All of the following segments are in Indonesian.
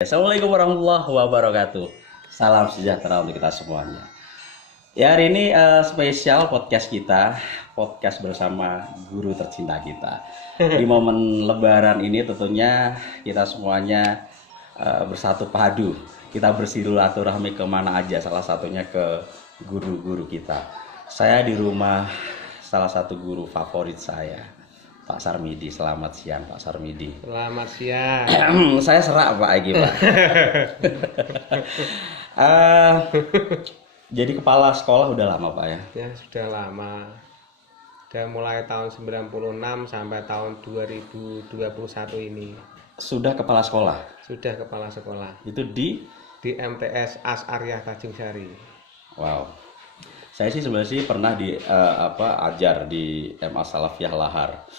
Assalamualaikum warahmatullahi wabarakatuh. Salam sejahtera untuk kita semuanya. Ya, hari ini spesial podcast kita, podcast bersama guru tercinta kita. Di momen Lebaran ini tentunya kita semuanya bersatu padu. Kita bersilaturahmi kemana aja, salah satunya ke guru-guru kita. Saya di rumah salah satu guru favorit saya, Pak Sarmidi. Selamat siang, Pak Sarmidi. Selamat siang. Saya serak Pak Egi, Pak. Eh, jadi kepala sekolah udah lama Pak ya? Ya sudah lama. Sudah mulai tahun 96 sampai tahun 2021 ini. Sudah kepala sekolah? Sudah kepala sekolah. Itu di MTS Asaryah Tanjung Sari. Wow. Saya sih sebenarnya pernah ajar di MA Salafiyah Lahar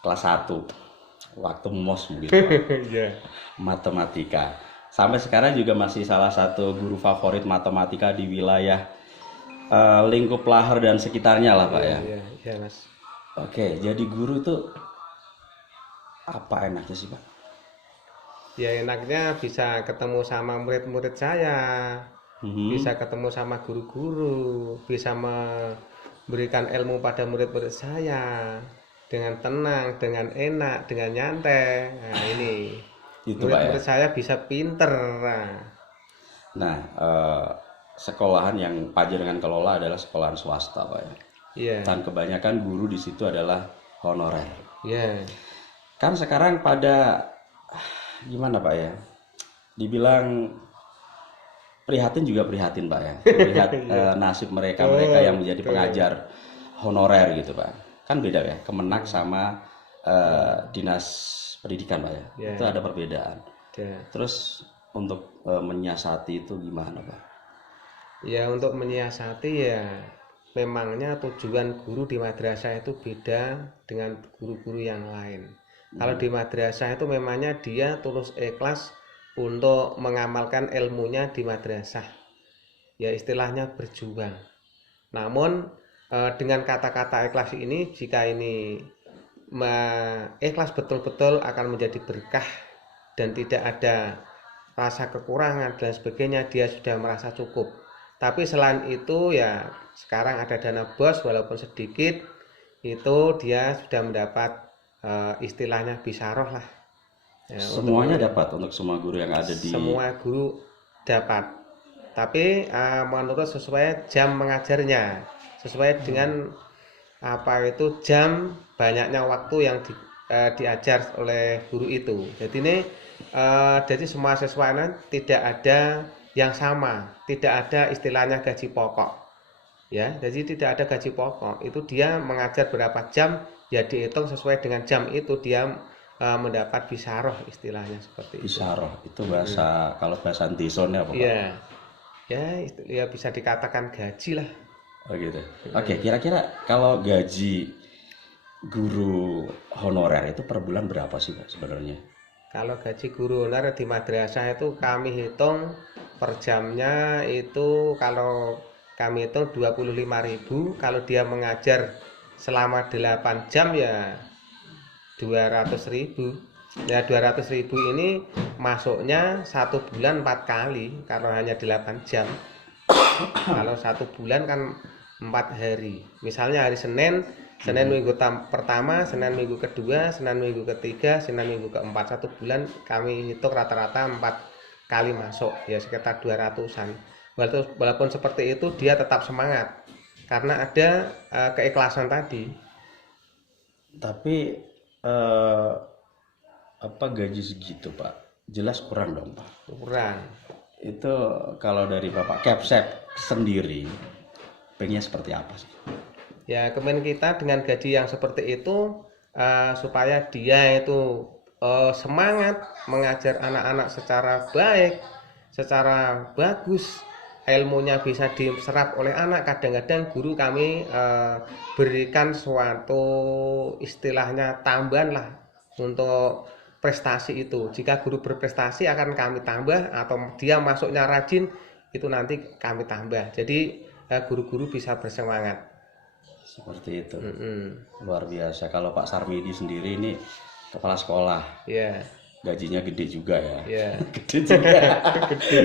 kelas 1 waktu MOS mungkin Pak. Iya. Matematika. Sampai sekarang juga masih salah satu guru favorit matematika di wilayah lingkup Lahar dan sekitarnya lah Pak ya. Iya, Mas. Oke, jadi guru itu apa enaknya sih Pak? Ya enaknya bisa ketemu sama murid-murid saya, bisa ketemu sama guru-guru, bisa memberikan ilmu pada murid-murid saya dengan tenang, dengan enak, dengan nyantai. Nah ini Itu Pak ya. murid-murid saya bisa pinter. Nah, sekolahan yang Panjenengan kelola adalah sekolahan swasta Pak ya. Iya. Dan kebanyakan guru di situ adalah honorer. Iya. Kan sekarang pada gimana Pak ya? Dibilang prihatin juga prihatin Pak ya. Melihat nasib mereka yang menjadi pengajar honorer gitu Pak. Kan beda ya, Kemenak sama dinas pendidikan Pak ya. Yeah. Itu ada perbedaan. Yeah. Terus untuk menyiasati itu gimana Pak? Ya untuk menyiasati ya memangnya tujuan guru di madrasah itu beda dengan guru-guru yang lain. Kalau di madrasah itu memangnya dia tulus ikhlas untuk mengamalkan ilmunya di madrasah. Ya istilahnya berjuang. Namun dengan kata-kata ikhlas ini, jika ini ikhlas betul-betul akan menjadi berkah dan tidak ada rasa kekurangan dan sebagainya, dia sudah merasa cukup. Tapi selain itu ya sekarang ada dana BOS walaupun sedikit, itu dia sudah mendapat istilahnya bisaroh lah ya, semuanya dapat untuk semua guru yang ada di semua guru dapat, tapi menurut sesuai jam mengajarnya, sesuai dengan itu jam banyaknya waktu yang diajar oleh guru itu. Jadi ini jadi semua siswanya tidak ada yang sama, tidak ada istilahnya gaji pokok ya. Jadi tidak ada gaji pokok, itu dia mengajar berapa jam ya dihitung sesuai dengan jam itu dia mendapat bisaroh, istilahnya seperti itu. Bisaroh itu bahasa kalau bahasa Antison ya Pak? Ya bisa dikatakan gaji lah. Oh gitu. Oke, kira-kira kalau gaji guru honorer itu per bulan berapa sih Pak sebenarnya? Kalau gaji guru honorer di madrasah itu kami hitung per jamnya itu, kalau kami hitung 25.000. Kalau dia mengajar selama 8 jam ya 200.000. Ya 200.000 ini masuknya 1 bulan 4 kali kalau hanya 8 jam. Kalau 1 bulan kan 4 hari. Misalnya hari Senin minggu pertama, Senin minggu kedua, Senin minggu ketiga, Senin minggu keempat. 1 bulan kami hitung rata-rata 4 kali masuk, ya sekitar 200-an. Walaupun seperti itu dia tetap semangat karena ada keikhlasan tadi. Tapi gaji segitu Pak? Jelas kurang dong Pak. Kurang. Itu kalau dari Bapak Kepsek sendiri pengennya seperti apa sih? Ya kemen kita dengan gaji yang seperti itu supaya dia itu semangat mengajar anak-anak secara baik, secara bagus, ilmunya bisa diserap oleh anak. Kadang-kadang guru kami berikan suatu istilahnya tambahan lah untuk prestasi itu. Jika guru berprestasi akan kami tambah, atau dia masuknya rajin itu nanti kami tambah. Jadi guru-guru bisa bersemangat. Seperti itu. Luar biasa. Kalau Pak Sarmidi sendiri ini kepala sekolah. Ya. gajinya gede juga ya. Ya. Gede juga. Gede.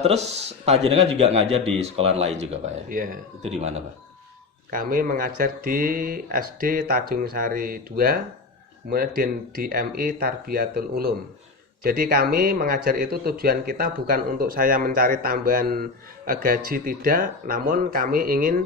Terus Pak Jenengan juga ngajar di sekolah lain juga Pak ya? Ya. Itu di mana Pak? Kami mengajar di SD Tanjung Sari 2, kemudian di MI Tarbiyatul Ulum. Jadi kami mengajar itu tujuan kita bukan untuk saya mencari tambahan gaji, tidak, namun kami ingin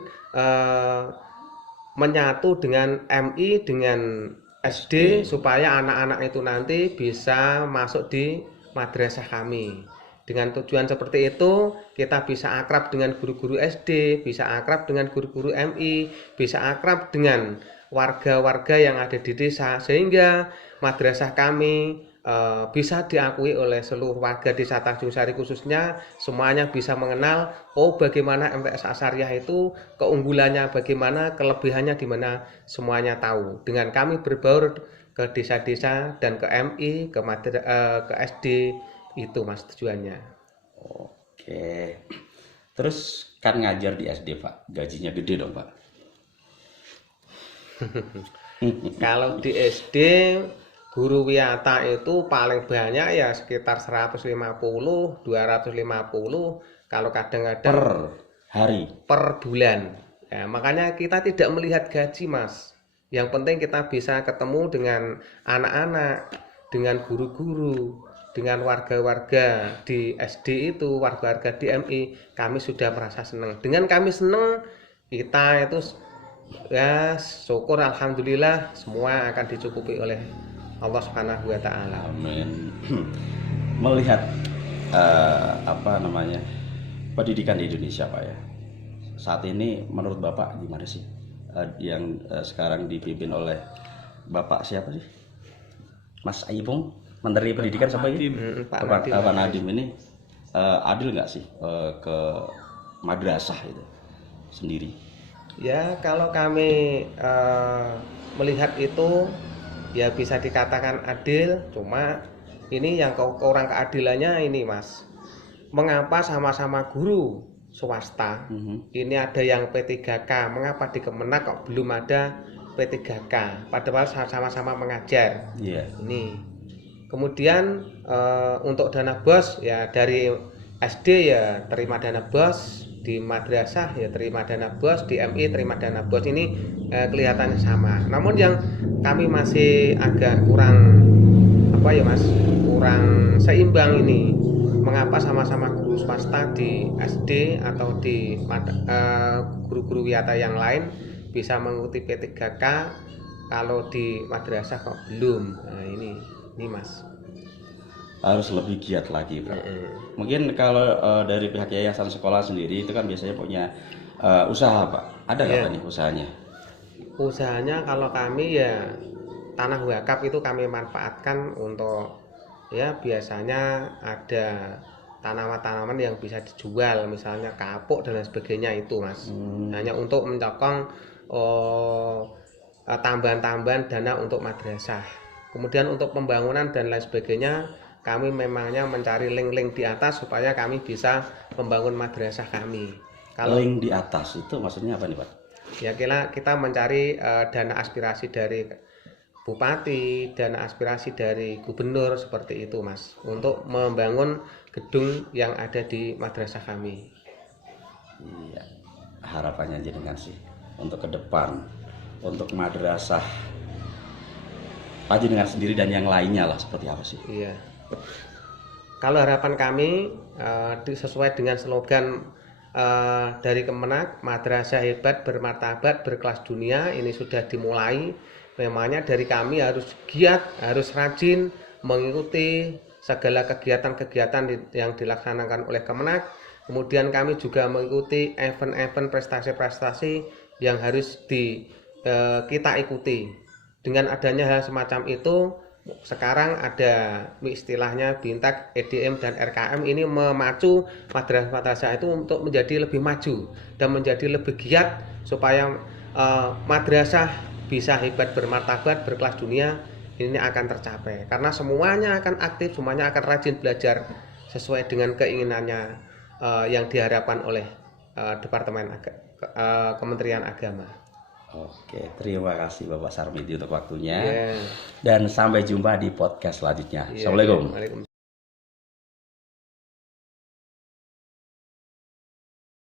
menyatu dengan MI dengan SD supaya anak-anak itu nanti bisa masuk di madrasah kami. Dengan tujuan seperti itu, kita bisa akrab dengan guru-guru SD, bisa akrab dengan guru-guru MI, bisa akrab dengan warga-warga yang ada di desa, sehingga madrasah kami bisa diakui oleh seluruh warga desa Tanjung Sari khususnya, semuanya bisa mengenal bagaimana MTS Asariah itu, keunggulannya bagaimana, kelebihannya di mana, semuanya tahu. Dengan kami berbaur ke desa-desa dan ke MI, ke SD, itu Mas tujuannya. Oke. Terus kan ngajar di SD Pak, gajinya gede dong Pak. Kalau di SD guru wiyata itu paling banyak ya sekitar 150, 250, kalau kadang-kadang Per hari. per bulan. Ya, makanya kita tidak melihat gaji Mas. Yang penting kita bisa ketemu dengan anak-anak, dengan guru-guru, dengan warga-warga di SD itu, warga-warga di MI, kami sudah merasa senang. Dengan kami senang, kita itu ya syukur alhamdulillah semua akan dicukupi oleh Allah Subhanahu wa taala. Amin. Melihat pendidikan di Indonesia Pak ya. Saat ini menurut Bapak gimana sih yang sekarang dipimpin oleh Bapak siapa sih? Mas Aibong, Menteri Pendidikan siapa ini? Pak Nadiem ini adil nggak sih ke madrasah itu sendiri? Ya, kalau kami melihat itu ya bisa dikatakan adil, cuma ini yang kurang keadilannya ini Mas. Mengapa sama-sama guru swasta ini ada yang P3K, mengapa di Kemenak kok belum ada P3K, padahal sama-sama mengajar. Ini kemudian untuk dana BOS ya dari SD ya terima dana BOS, di madrasah ya terima dana BOS, di MI terima dana BOS, ini kelihatannya sama. Namun yang kami masih agak kurang kurang seimbang ini, mengapa sama-sama guru swasta di SD atau di guru-guru wiyata yang lain bisa mengikuti P3K, kalau di madrasah kok belum. Nah ini Mas, harus lebih giat lagi Pak. Mungkin kalau dari pihak yayasan sekolah sendiri itu kan biasanya punya usaha Pak, ada nggak Pak nih usahanya? Usahanya kalau kami ya tanah wakaf itu kami manfaatkan untuk ya biasanya ada tanaman-tanaman yang bisa dijual, misalnya kapuk dan lain sebagainya itu Mas. Hanya untuk mencokong tambahan-tambahan dana untuk madrasah. Kemudian untuk pembangunan dan lain sebagainya kami memangnya mencari link-link di atas supaya kami bisa membangun madrasah kami. Kalau link di atas itu maksudnya apa nih Pak? Ya kita mencari dana aspirasi dari bupati, dana aspirasi dari gubernur, seperti itu Mas, untuk membangun gedung yang ada di madrasah kami. Iya, harapannya jenengan sih untuk ke depan, untuk madrasah jenengan sendiri dan yang lainnya lah seperti apa sih? Iya. Kalau harapan kami sesuai dengan slogan dari Kemenak, madrasah hebat bermartabat berkelas dunia, ini sudah dimulai. Memangnya dari kami harus giat, harus rajin mengikuti segala kegiatan-kegiatan yang dilaksanakan oleh Kemenak. Kemudian kami juga mengikuti event-event prestasi-prestasi yang harus kita ikuti. Dengan adanya hal semacam itu, sekarang ada istilahnya BINTAK, EDM, dan RKM ini memacu madrasah-madrasah itu untuk menjadi lebih maju dan menjadi lebih giat supaya madrasah bisa hebat bermartabat berkelas dunia ini akan tercapai, karena semuanya akan aktif, semuanya akan rajin belajar sesuai dengan keinginannya yang diharapkan oleh Departemen Kementerian Agama. Oke, terima kasih Bapak Sarmidi untuk waktunya. Iya. Dan sampai jumpa di podcast selanjutnya. Iya, Assalamualaikum. Waalaikumsalam.